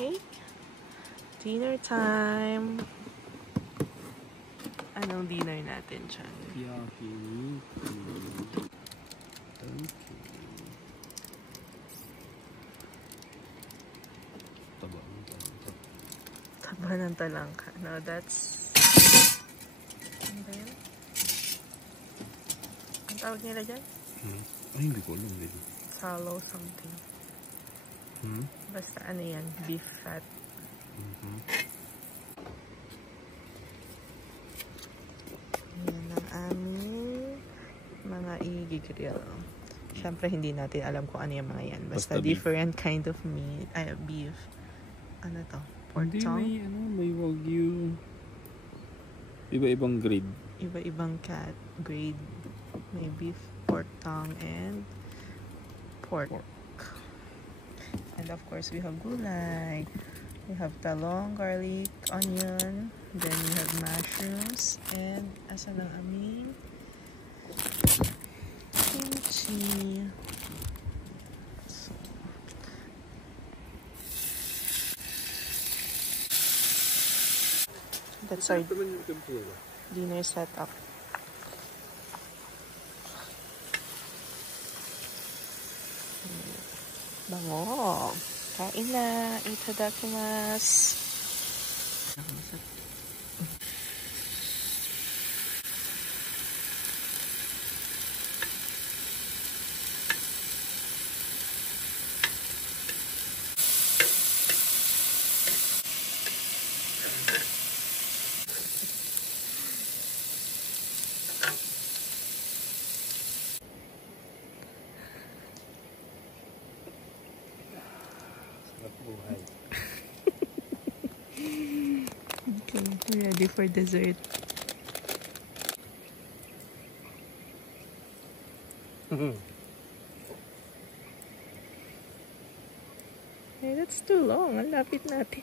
cake. Dinner time. Anong dinner natin dyan? Taba ng talangka. No, that's... Ano ba yun? Ang tawag nila dyan? Ay, hindi ko alam din. Salo something. Basta ano yan? Beef fat. Yan ang aming mga i-grill. Siyempre, hindi natin alam kung ano yung mga yan. Basta different kind of meat. Ay, beef. Ano to? Pork tongue? May wagyu. Iba-ibang grade. Iba-ibang grade. May beef, pork tongue, and pork. And of course, we have gulay. We have talong, garlic, onion. Then we have mushrooms. And asa ng aming kimchi. So, that's our dinner setup. Bango. Kain na. Itadakimasu. Okay, ready for dessert. Hey, that's too long. Ang lapit natin.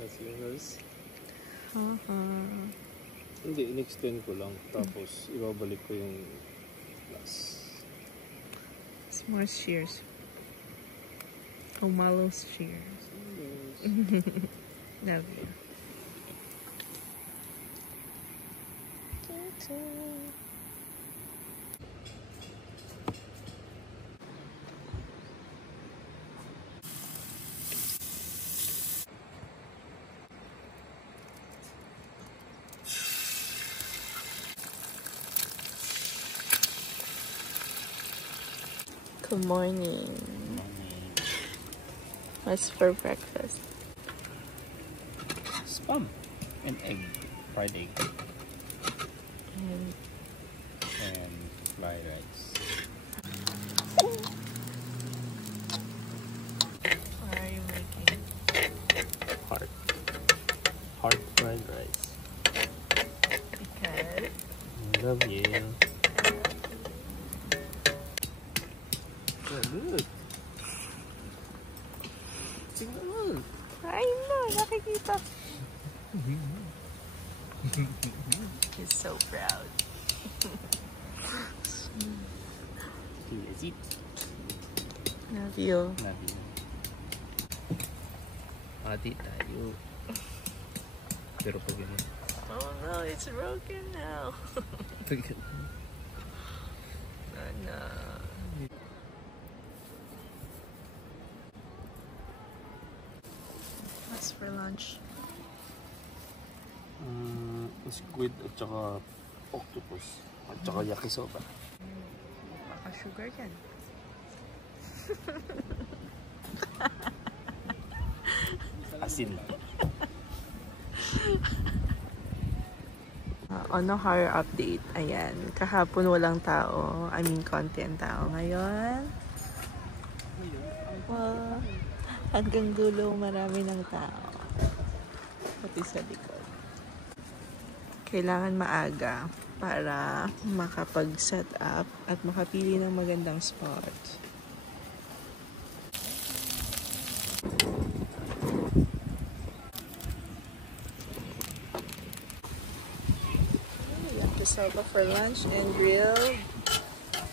That's yours? Hindi, in-extend ko lang. Tapos, ibabalik ko yung last. It's more shears. Omalos shears. Love you. Good morning. What's for breakfast? Spam and egg, fried egg, and fried rice. What are you making? Heart fried rice. Because I love you. So good. Tingnan. I know, nakikita. He's so proud. Is it? Love you. Love you. Ati tayo. Pero pag yun. Oh no, it's broken now. Oh no. What's for lunch? Squid at saka octopus at saka yakisoba. Baka sugar yan. Asin. Onohara update. Ayan. Kahapon walang tao. I mean, konti ang tao. Ngayon, well, hanggang dulo marami ng tao. Pati sa likod. Kailangan maaga para makapag-set up at makapili ng magandang spot. Yakisoba for lunch and grilled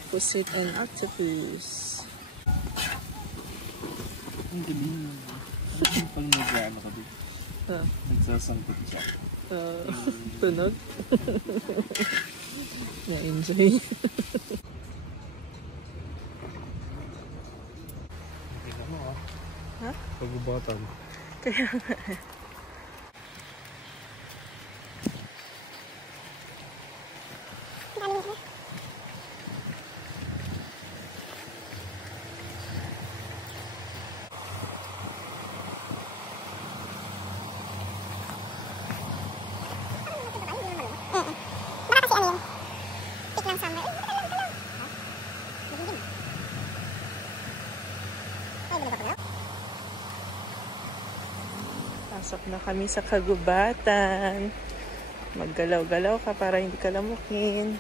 pusit and octopus. Hindi din. Pag nag-ano ka dito. Nagsasangkot siya. Tunog? Na-enjoy. Tingnan mo ah. Ha? Pagubatan. Kaya pasok na kami sa kagubatan. Maggalaw-galaw ka para hindi ka lamukin.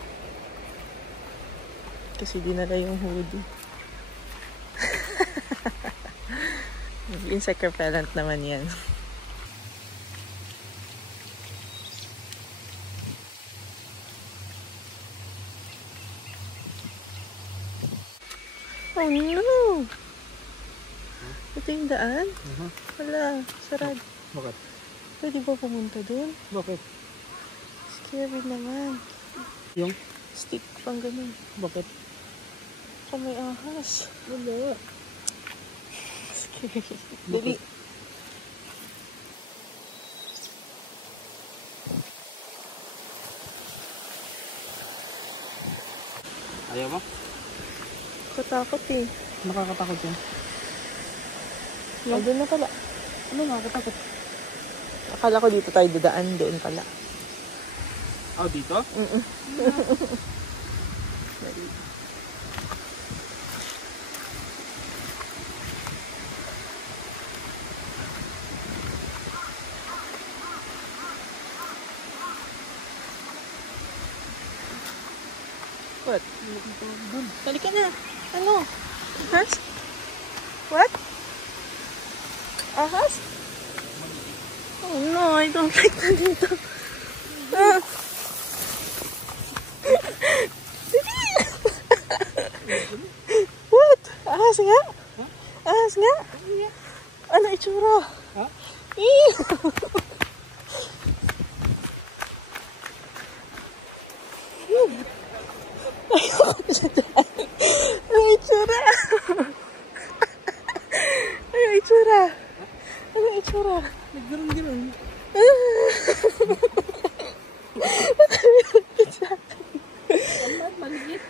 Kasi dinala yung hoodie. Insect repellent naman yan. Oh no! Ito yung daan? Wala, sarado. Bakit? Pwede ba pumunta dun? Bakit? Scary naman. Yung? Stick pang ganun. Bakit? Baka may ahas. Wala. Scary. Dali. Ayaw mo? Katakot eh. Nakakatakot yan. Oh, doon na pala. Ano nakakatakot? Akala ko dito tayo dadaan. Doon pala. Oh, dito? What? Halika na. Ano? Ahas? What? Ahas? Oh no, I don't like that dito. Ah. What? Ahas nga? Ahas nga? Ano itsura? Ha? Ew! Ano itsura? Ano itsura? Ano itsura? Nagganon-ganon. Maliit.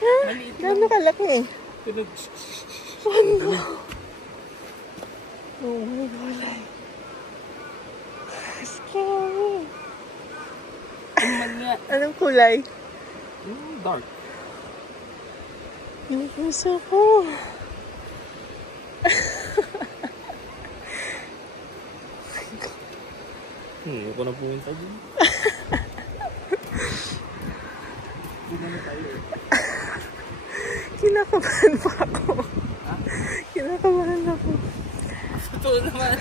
Maliit lang. Gano'n kalaki? Pinag... Ano? Oh my God. Scary. Kuman nga. Anong kulay? Dark. Yung puso ko. Ako na pumunta dyan. Hindi na tayo eh. Kinakabahan pa ako. Ha? Kinakabahan ako. Totoo naman.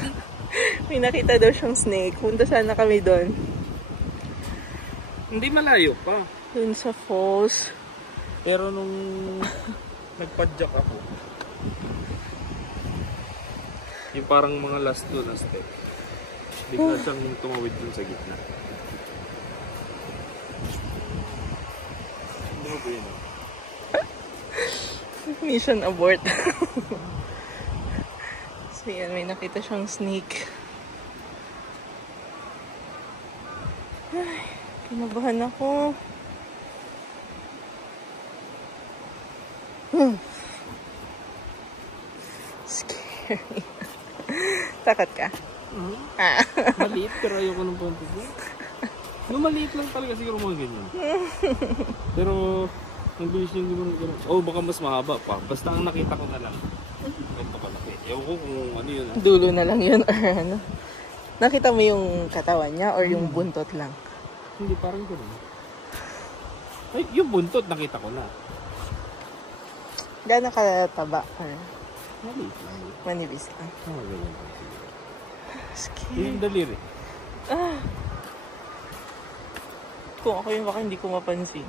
May nakita daw siyang snake. Punta sana kami doon. Hindi malayo pa. Doon sa falls. Pero nung nagpadyak ako, yung parang mga last two na step, bigla siyang tumawid dun sa gitna. Hindi mo ba yun? Mission abort. So yan, may nakita siyang snake. Ay, kinabahan ako. Scary. Takot ka? Ah. Maliit pero ayoko ng punto dyan. No, maliit lang talaga siguro mga ganyan. Pero ang bilis yung gano'n gano'n. Oh, baka mas mahaba pa. Basta ang nakita ko na lang. Ganito kalaki. Ewan ko kung ano yun. Dulo na lang yun or ano? Nakita mo yung katawan niya or yung buntot lang? Hindi, parang gano'n. Ay, yung buntot nakita ko na. Gano'n kataba? Maliit. Manibis ka? Oh, ganyan. Scary. Yung daliri. Ah. Kung ako yun, baka hindi ko mapansin.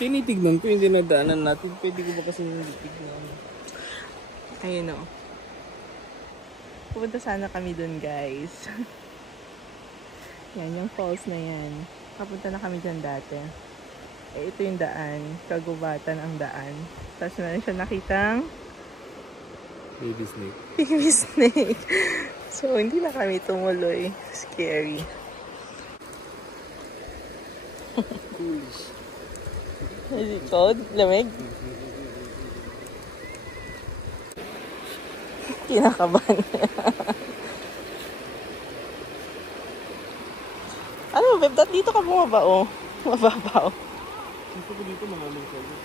Tinitignan ko yung dinadaanan natin. Pwede ko ba kasi hindi tignan? Ayun o. Pupunta sana kami dun, guys. Yan, yung falls na yan. Kapunta na kami dyan dati. Eh, ito yung daan. Kagubatan ang daan. Tapos meron siya nakitang Baby snake. baby snake. So, hindi na kami tumuloy. Scary. Coolish. Is it cold? Lamig? Kinakabahan. Ano, babe? Dito ka bumaba, oh. Mababaw. Gusto ko dito malamig sa iyo.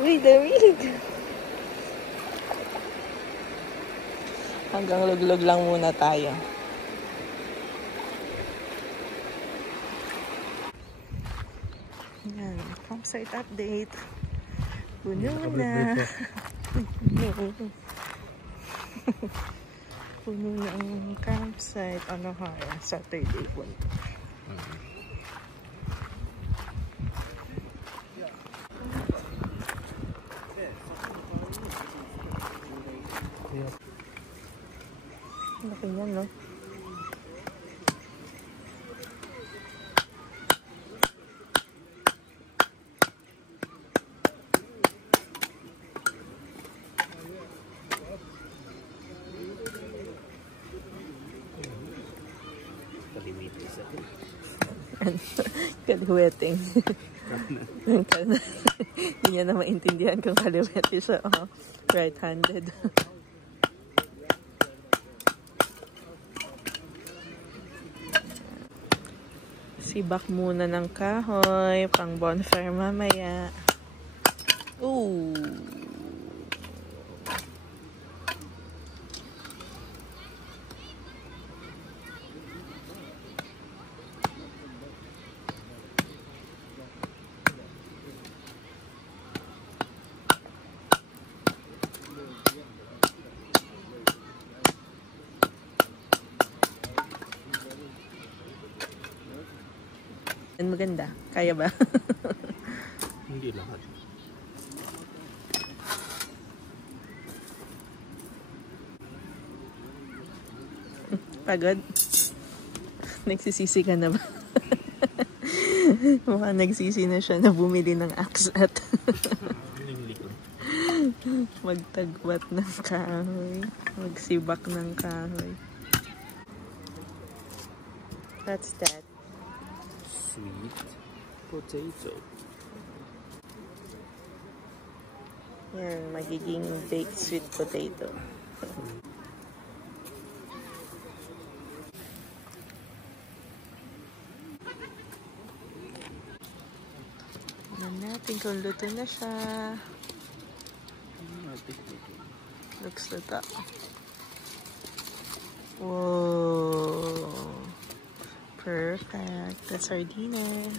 Uy, lamig. Hanggang luglog lang muna tayo. Yan, campsite update. Puno na. Puno na ang campsite. Ano ha? Saturday po. Laki yan, no? Kaliweting. Hindi niya na maintindihan kung kaliwete siya. Oh, right-handed. Sibak muna ng kahoy, pang bonfire mamaya. Ooh. Ang maganda. Kaya ba? Hindi lahat. Pagod? Nagsisisi ka na ba? Mukhang nagsisi na siya na bumili ng aksat. Magtagwat ng kahoy. Magsibak ng kahoy. What's that? Sweet potato. Yan, magiging baked sweet potato. Tignan natin kung luto na siya. Looks luto. Whoa. Perfect. That's our dinner.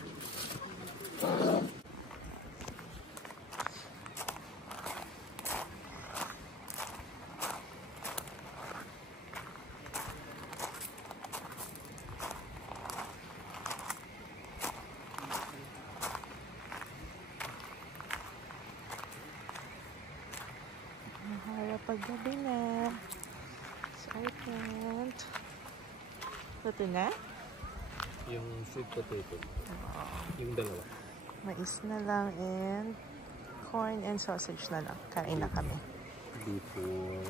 Maharap paggabi na. Excitement. Luto na? Yung sweet potato. Yung dalawa. Mais na lang and corn and sausage na lang. Kain na kami. Before.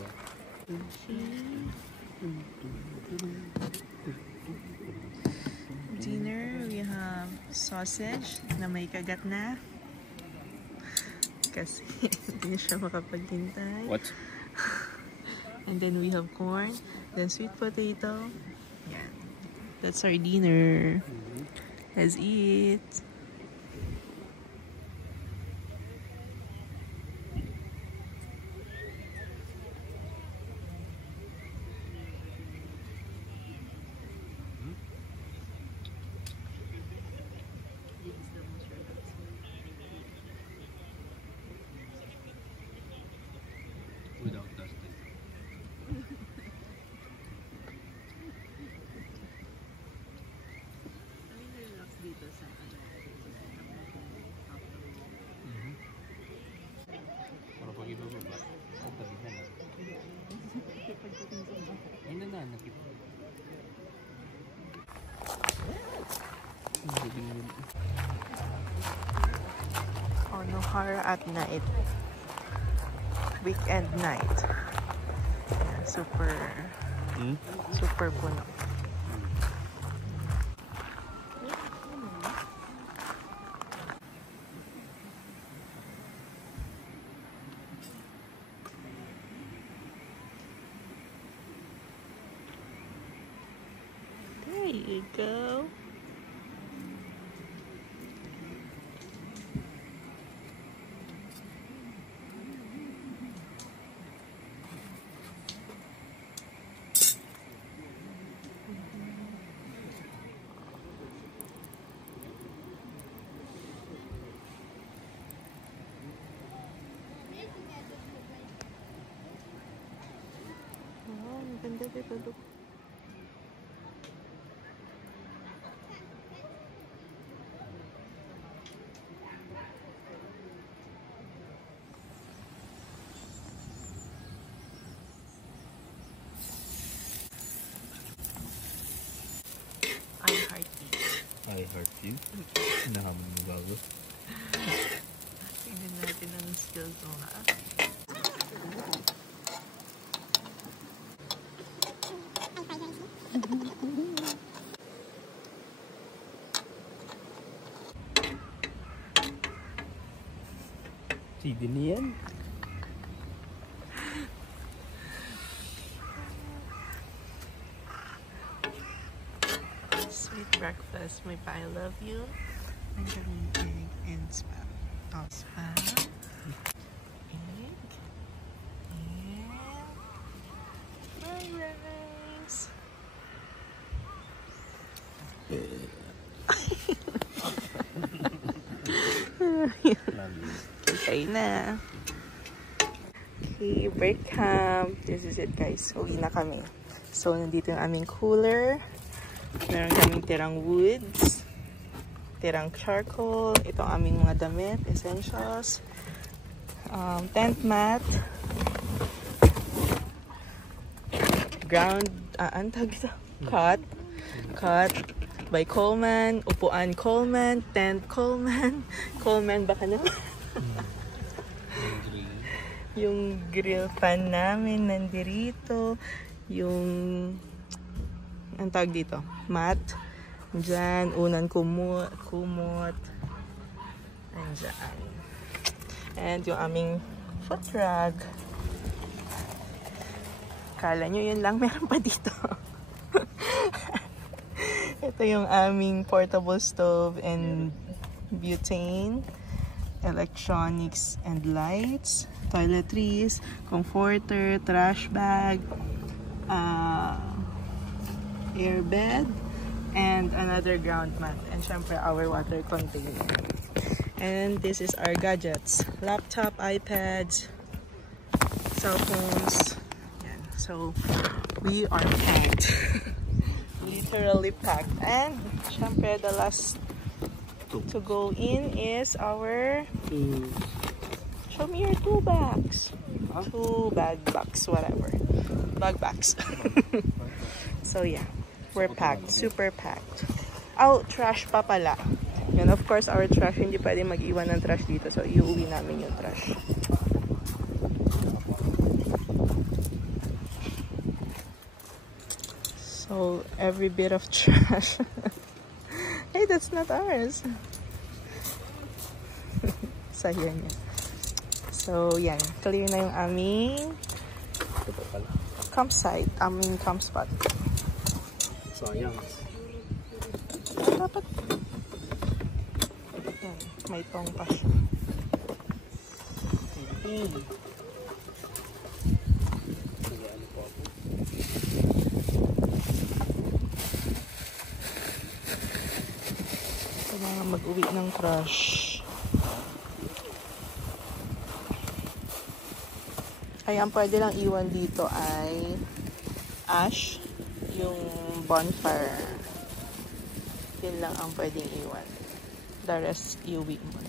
Dinner, we have sausage na may kagat na. Kasi hindi siya makapaghintay. What? And then we have corn, then sweet potato. Yan. That's our dinner. Let's eat. Without dusting. Binili. Onohara at night. Weekend night. Ayan, super puno. There you go. Wow, ang ganda dito. Look. I heart you. I heart you. Hinahamon mo bago. Tingnan natin ang skills mo ha. Sige niyan. Sweet breakfast. May I love you. Mandarin egg and spam. Oh, spam. Egg. And fried rice. Okay na. Okay, break camp. This is it guys. Uwi na kami. So, nandito yung aming cooler. Meron kaming tirang woods. Tirang charcoal. Ito ang aming mga damit. Essentials. Tent mat. Ground. Ang tawag ito? Cot. Cot. By Coleman. Upuan Coleman. Tent Coleman. Coleman baka naman. Yung grill fan namin nandirito. Yung ang tawag dito, mat. Diyan, unan kumot. Andyan. And yung aming foot rug. Kala nyo yun lang, meron pa dito. Ito yung aming portable stove and butane. Electronics and lights. Toiletries. Comforter. Trash bag. Airbed. And another ground mat. And syempre our water container. And this is our gadgets. Laptop, iPads, cell phones. Yan. So, we are packed. Literally packed. And syempre the last to go in is our... Show me your 2 bags. 2 bag bags, whatever. Bag bags. So yeah, we're packed. Super packed. Oh, trash pa pala. And of course, our trash, hindi pwede mag-iwan ng trash dito. So, iuwi namin yung trash. So, every bit of trash. Hey, that's not ours. Sayang niya. So, yan. Clear na yung aming campsite. Aming camp spot. Sayang. Dapat. Yan. May tong pa siya. Kailangan mag-uwi ng trash. Ay, ang pwede lang iwan dito ay ash, yung bonfire. Yun lang ang pwedeng iwan. The rest, iuwi mo.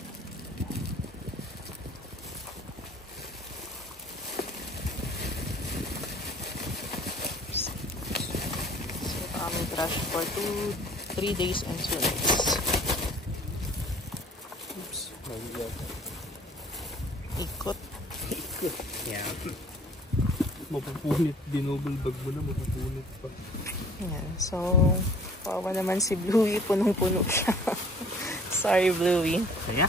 So, ito aming trash for 3 days and 2 nights. Mahiya. Ikot. Ikot. Yan. Mapupunit. Dinouble bag mo na, mapupunit pa. Yan. So, kawawa naman si Bluey. Punong-puno siya. Sorry, Bluey. Kaya?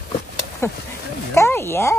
Kaya!